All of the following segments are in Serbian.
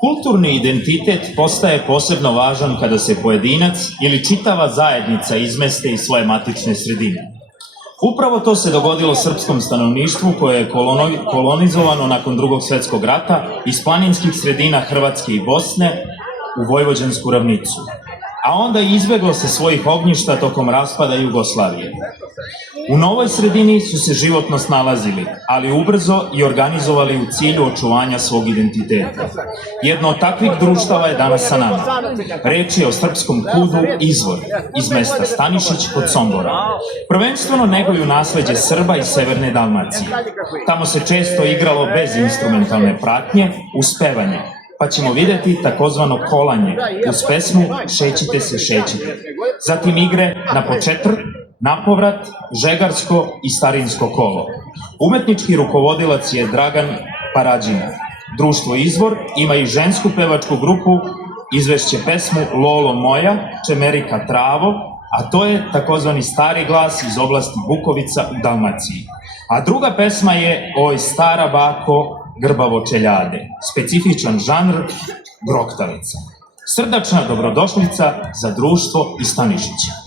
Kulturni identitet postaje posebno važan kada se pojedinac ili čitava zajednica izmeste iz svoje matične sredine. Upravo to se dogodilo srpskom stanovništvu koje je kolonizovano nakon Drugog svjetskog rata iz planinskih sredina Hrvatske i Bosne u Vojvođansku ravnicu, a onda i izbjeglo se svojih ognjišta tokom raspada Jugoslavije. U novoj sredini su se životno snalazili, ali ubrzo i organizovali u cilju očuvanja svog identiteta. Jedno od takvih društava je danas sa nama. Reč je o srpskom KUD-u Izvor iz mesta Stanišić kod Sombora. Prvenstveno neguju nasleđe Srba iz severne Dalmacije. Tamo se često igralo bez instrumentalne pratnje, uz pevanje, pa ćemo vidjeti takozvano kolanje uz pesmu Šećite se, šećite. Zatim igre na početr, napovrat, žegarsko i starinsko kolo. Umetnički rukovodilac je Dragan Parađina. Društvo Izvor ima i žensku pevačku grupu, izvešće pesmu Lolo moja, Čemerika travo, a to je takozvani stari glas iz oblasti Bukovica u Dalmaciji. A druga pesma je Oj stara bako, grbavo čeljade, specifičan žanr groktalica. Srdačna dobrodošlica za društvo iz Stanišića.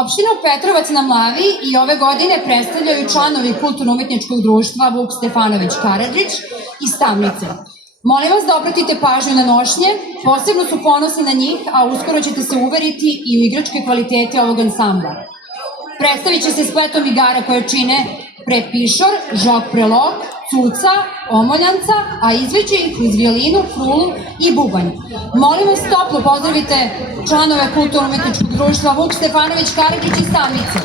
Opštinu Petrovac na Mlavi i ove godine predstavljaju članovi Kulturno-umetničkog društva Vuk Stefanović Karadžić iz Tamnice. Molim vas da obratite pažnju na nošnje, posebno su ponosni na njih, a uskoro ćete se uveriti i u igračke kvalitete ovog ansambla. Predstavit će se spletom igara koje čine prepišor, žok prelog, cuca, omoljanca, a izveće ih uz violinu, frulu i bubanj. Molim vas toplo pozdravite članove Kulturno-umetničkog društva Vuk Stefanović Karadžić iz Tamnice.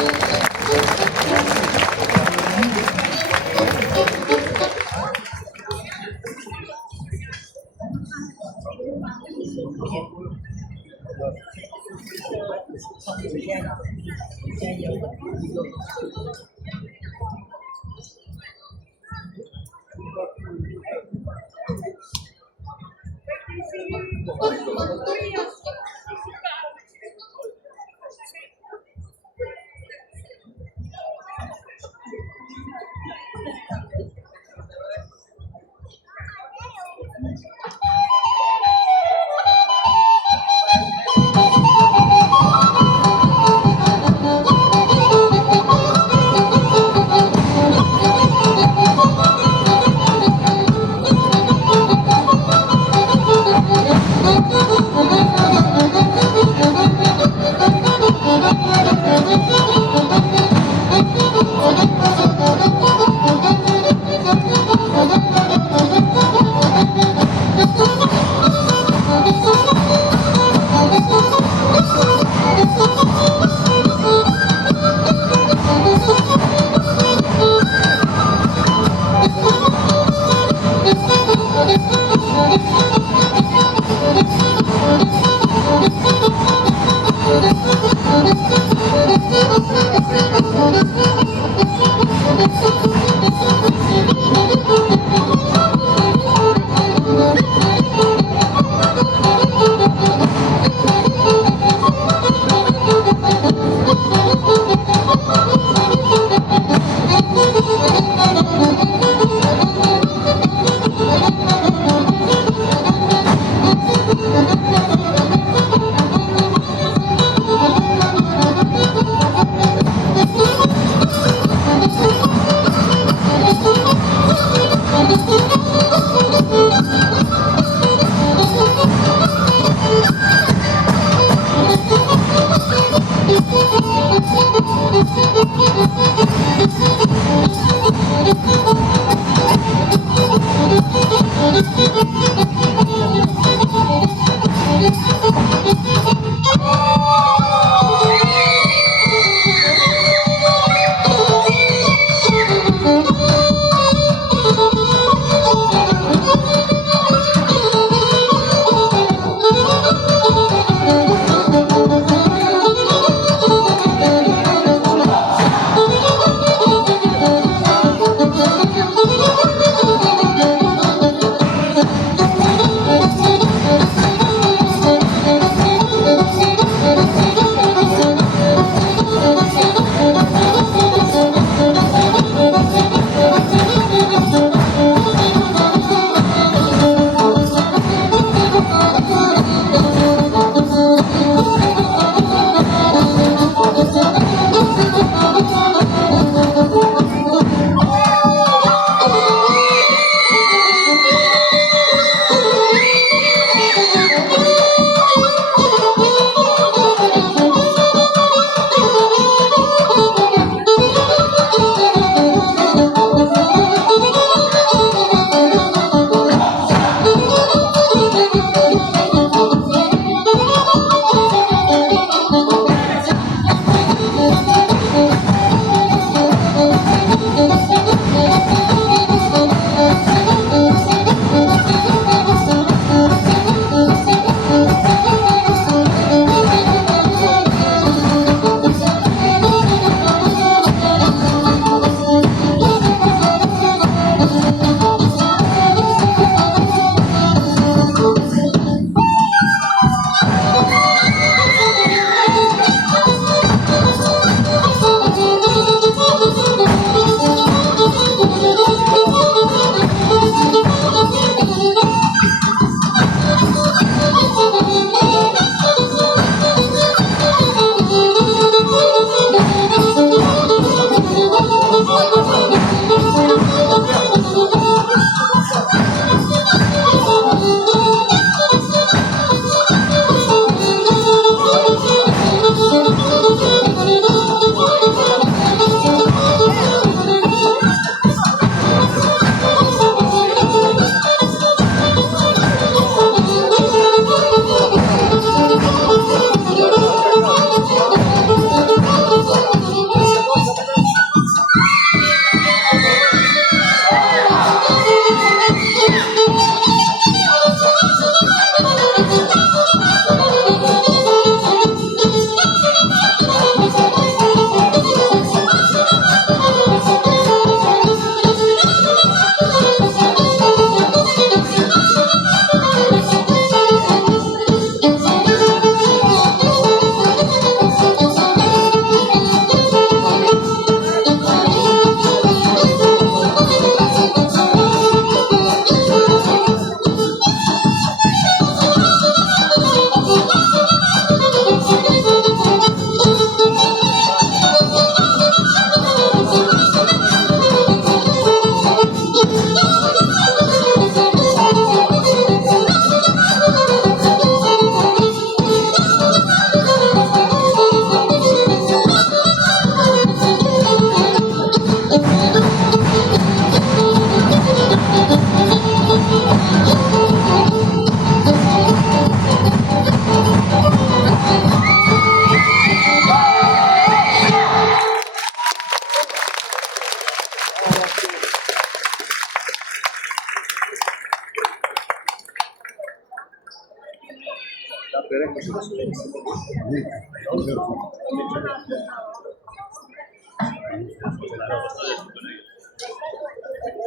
Thank you.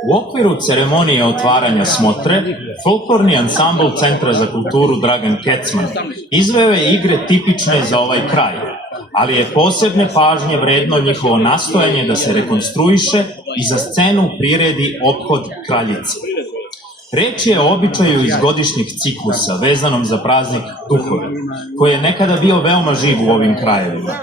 U okviru ceremonije otvaranja smotre, folklorni ansambl Centra za kulturu Dragan Kecman izveo je igre tipične za ovaj kraj, ali je posebne pažnje vredno njihovo nastojanje da se rekonstruiše i za scenu priredi ophod kraljice. Reč je o običaju iz godišnjeg ciklusa vezanom za praznik Duhove, koji je nekada bio veoma živ u ovim krajevima.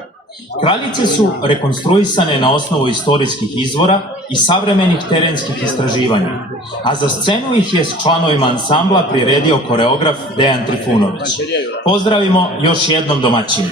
Kraljice su rekonstruisane na osnovu istorijskih izvora i savremenih terenskih istraživanja, a za scenu ih je s članovima ansambla priredio koreograf Dejan Trifunović. Pozdravimo još jednom domaćina.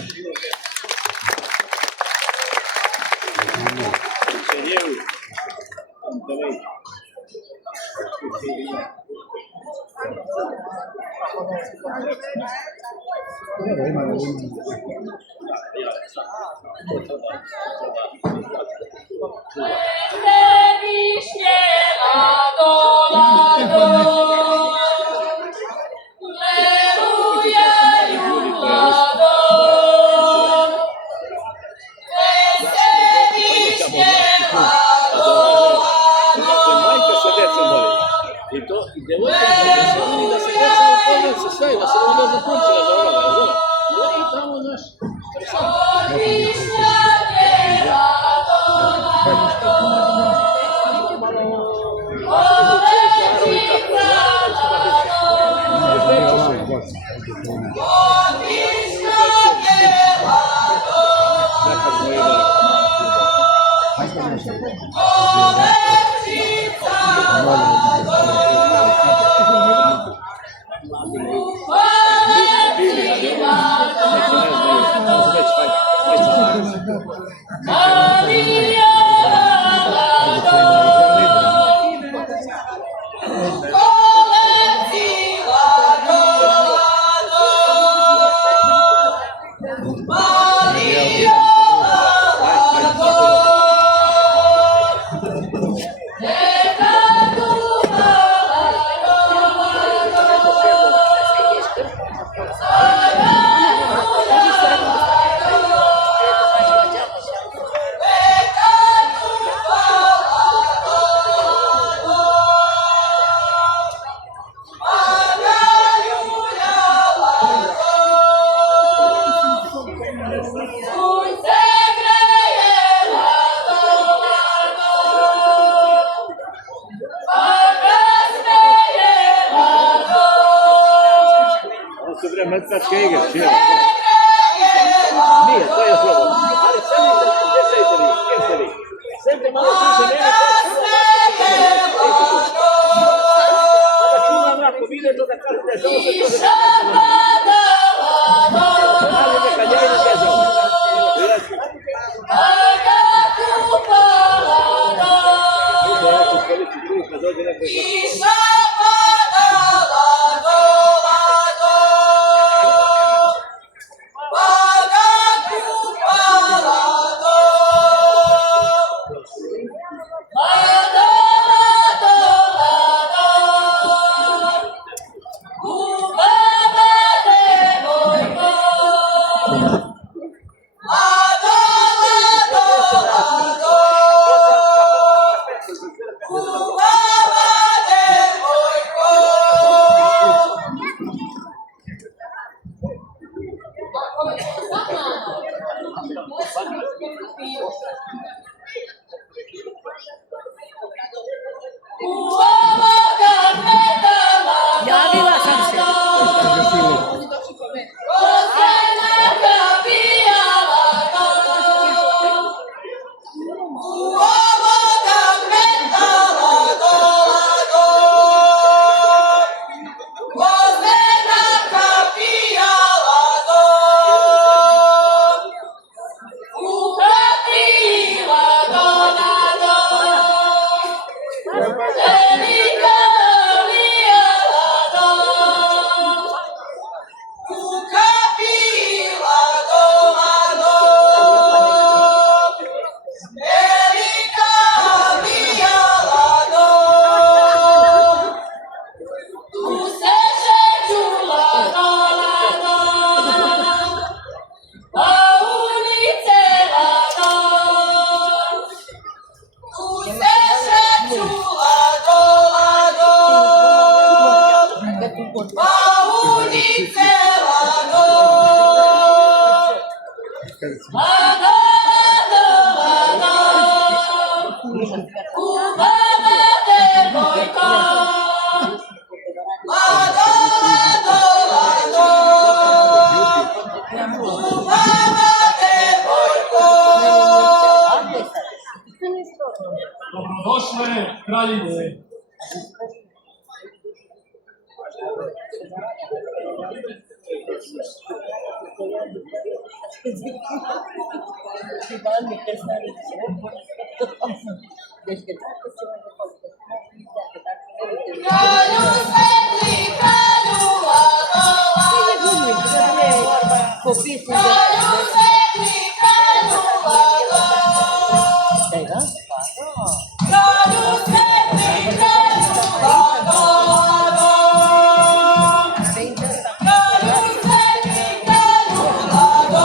Mrtvačke igre, čije? Nije, to je slobodno. Ali sedite, gdje sedite vi? Gdje ste vi? Sedite malo bliže mene, da čuvam ako vidite da kažete da ovo se to se ali neka njena bezom. Ja ću skoliti drugi kad dođe neko iz Lado, Kraljice. Kralju svetli, kralju blagovaron. Kralju svetli, kralju blagovaron. Kralju svetli, kralju blagovaron. Kralju svetli, kralju blagovaron.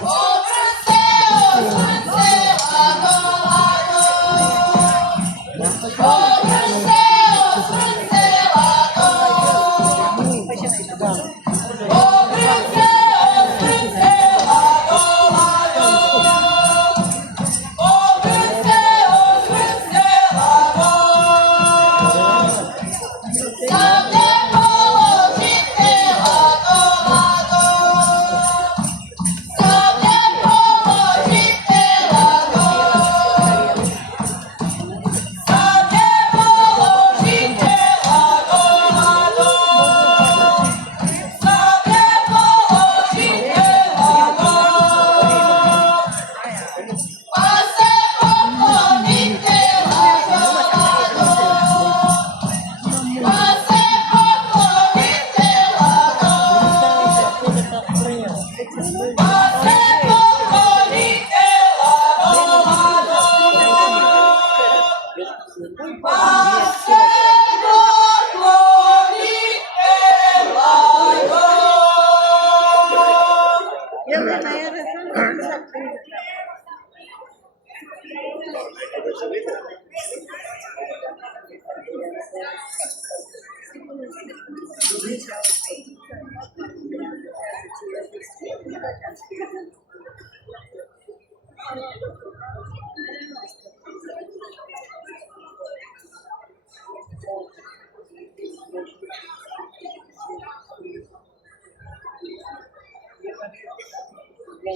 Obrce, osvrce, blagovaron. Obrce, osvrce, blagovaron. Obrce, osvrce, blagovaron. Obrce, osvrce, blagovaron. Sablje položite, blagovaron. Sablje položite, blagovaron. Sablje položite, blagovaron. Sablje položite, blagovaron. Pa se poklonite, blagovaron. Pa se poklonite, blagovaron. Pa se poklonite, blagovaron. Pa se poklonite,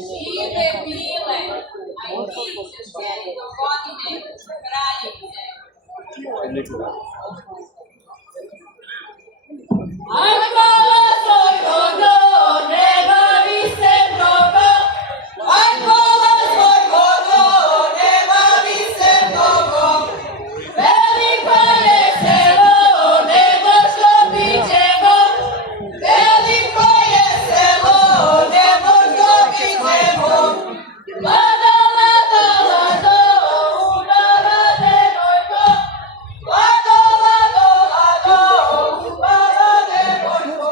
žive bile, a i ti ćeš želi do godine, kraljice. Aj, hvala svoj vodo, ne bavi se mnogo. Aj, hvala svoj vodo, ne bavi se mnogo. Veliko je selo, nego što bićemo. Veliko je selo, nego što bićemo. Lado, lado, lado, u naradenojko. Lado, lado, lado, u naradenojko.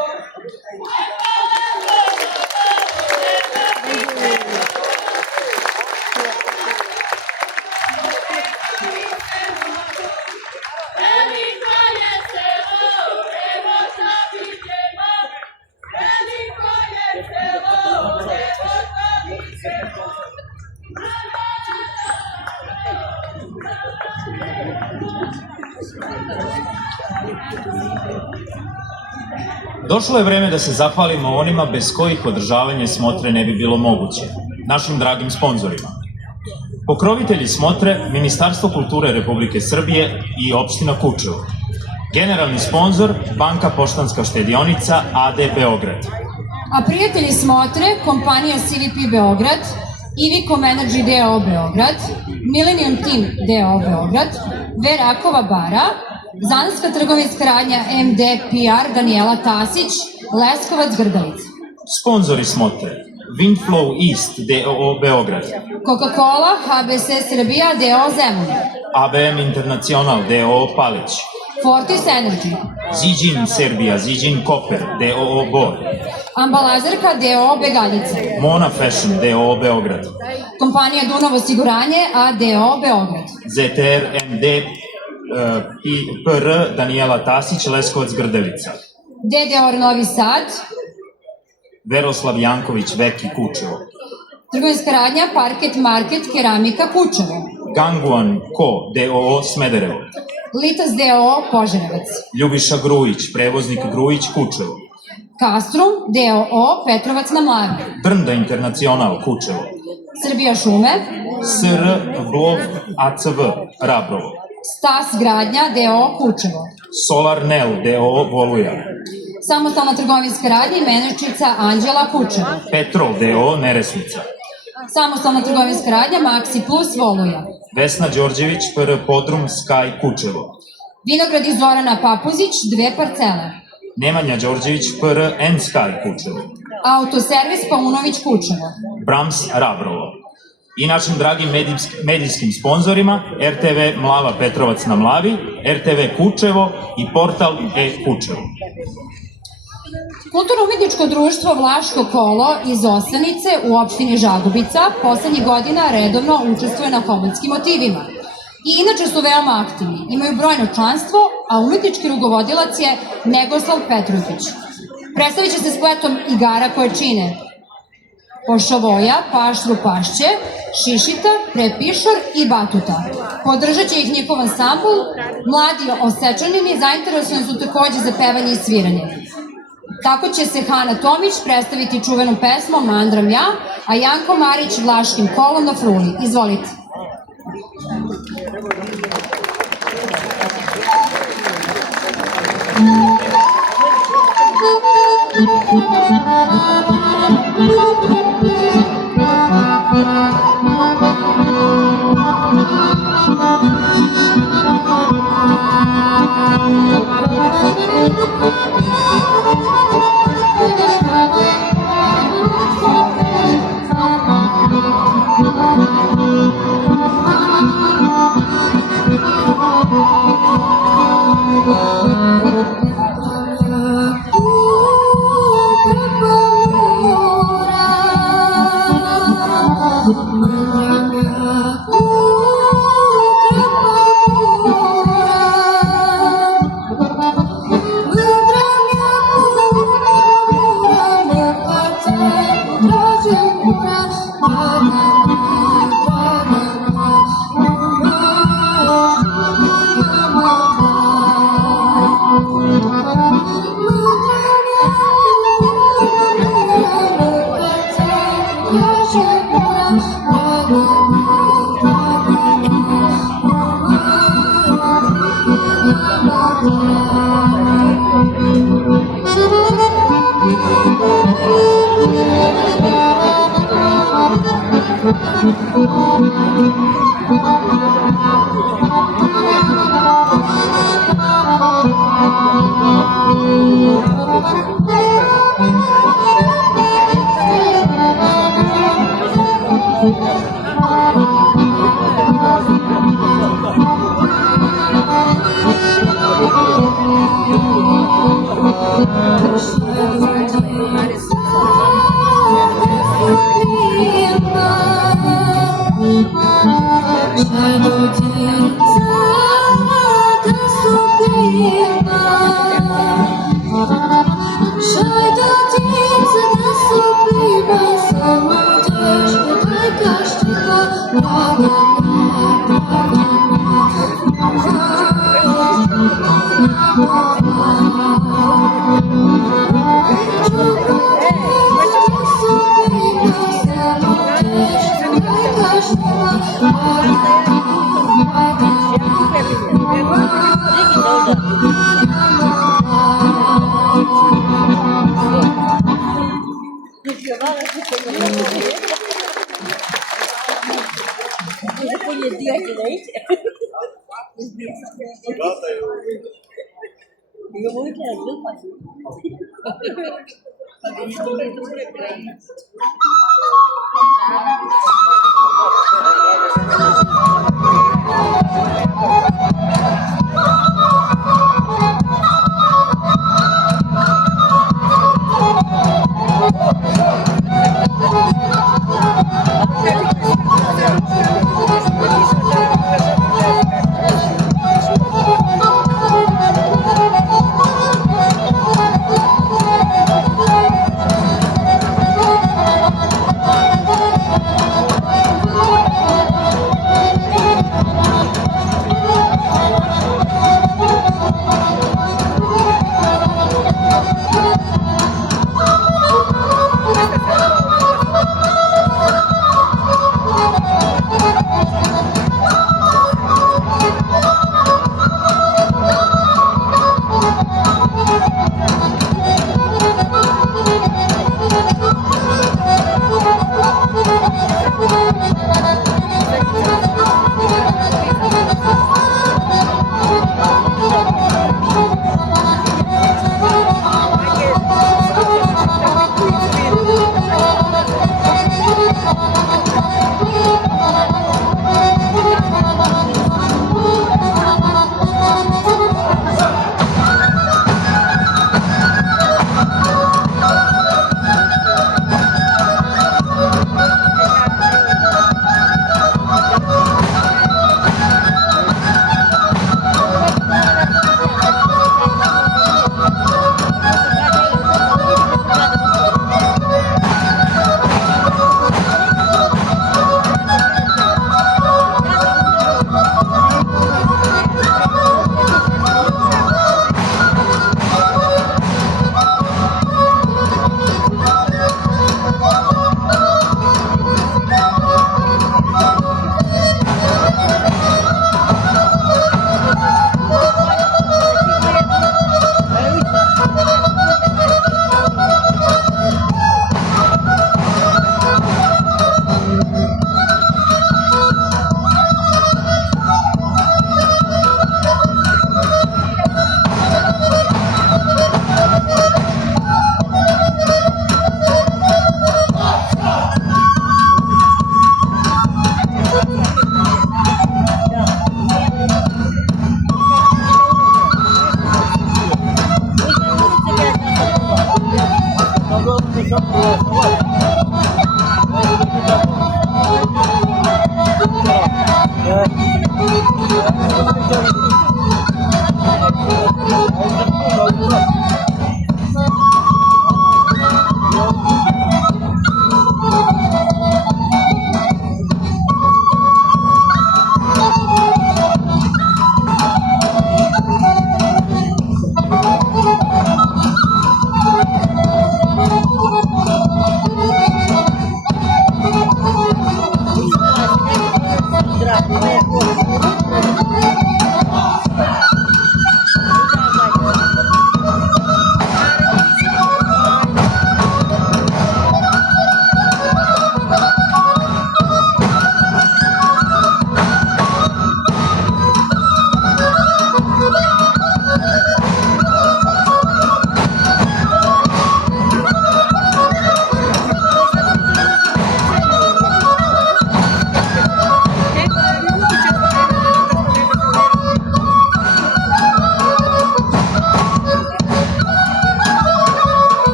Veliko je selo, nego što bićemo. Veliko je selo, nego što bićemo. Došlo je vreme da se zahvalimo onima bez kojih održavanje smotre ne bi bilo moguće, našim dragim sponzorima. Pokrovitelji smotre, Ministarstvo kulture Republike Srbije i opština Kučevo. Generalni sponzor, Banka Poštanska štedionica AD Beograd. A prijatelji smotre, kompanija CVP Beograd, Ivicom Energy DO Beograd, Millennium Team DO Beograd, Verakova bara, Zanatska trgovinska radnja MD PR Danijela Tasić, Leskovac Grdelica. Sponzori smotre, Windflow East DOO Beograd, Coca-Cola HBS Srbija DO Zemun, ABM Internacional DOO Palić, Fortis Energy, Ziđin Serbija, Ziđin Koper DOO Bor, Ambalazarka DO Begaljica, Mona Fashion DOO Beograd, kompanija Dunav osiguranje ADO Beograd, ZTR MD PR Danijela Tasić, Leskovac Grdelica, DDOR Novi Sad, Veroslav Janković Veki Kučevo, trgovinska radnja Parket Market Keramika Kučevo, Ganguan Ko DOO Smederevo, Litas DO Požarevac, Ljubiša Grujić, prevoznik Grujić Kučevo, Kastrum DOO Petrovac na Mlavi, Brnda Internacional Kučevo, Srbija šume, SR Blov ACV Rabrovo, Stas Gradnja d.o.o. Kučevo, Solar Nel d.o.o. Voluja, Samostalna trgovinska radnja i menadžerica Anđela Kučevo, Petrol d.o.o. Neresnica, Samostalna trgovinska radnja Maxi Plus Voluja, Vesna Đorđević PR Podrum Sky Kučevo, Vinogradi Zorana Papuzić 2 parcele, Nemanja Đorđević PR N Sky Kučevo, Autoservis Paunović Kučevo, Brams Rabrovo i našim dragim medijskim sponzorima RTV Mlava Petrovac na Mlavi, RTV Kučevo i portal e-Kučevo. Kulturno-umetničko društvo Vlaško kolo iz Osanice u opštini Žagubica poslednjih godina redovno učestvuje na homodskim motivima. I inače su veoma aktivni, imaju brojno članstvo, a umetnički rukovodilac je Negoslav Petrović. Predstavit će se spletom igara koje čine Pošavoja, Pašru Pašće, Šišita, Prepišor i Batuta. Podržat će ih njihov ansambl, mladi osečanini zainteresovani su takođe za pevanje i sviranje. Tako će se Hana Tomić predstaviti čuvenom pesmom Mandram ja, a Janko Marić Vlaškim kolom na fruli. Izvolite.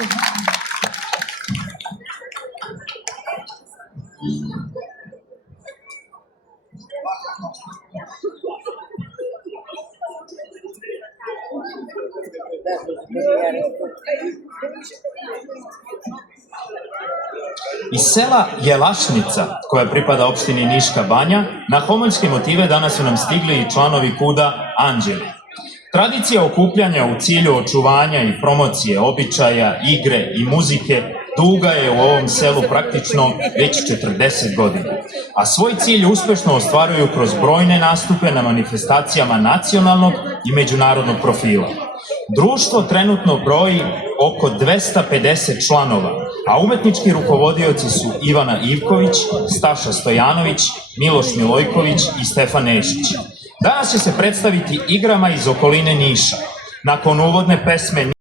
Iz sela Jelašnica, koja pripada opštini Niška Banja, na homoljske motive danas su nam stigli i članovi kuda Anđeli. Tradicija okupljanja u cilju očuvanja i promocije običaja, igre i muzike duga je u ovom selu praktično već 40 godina, a svoj cilj uspešno ostvaruju kroz brojne nastupe na manifestacijama nacionalnog i međunarodnog profila. Društvo trenutno broji oko 250 članova, a umetnički rukovodioci su Ivana Ivković, Staša Stojanović, Miloš Milojković i Stefan Nešić. Danas će se predstaviti igrama iz okoline Niša. Nakon uvodne pesme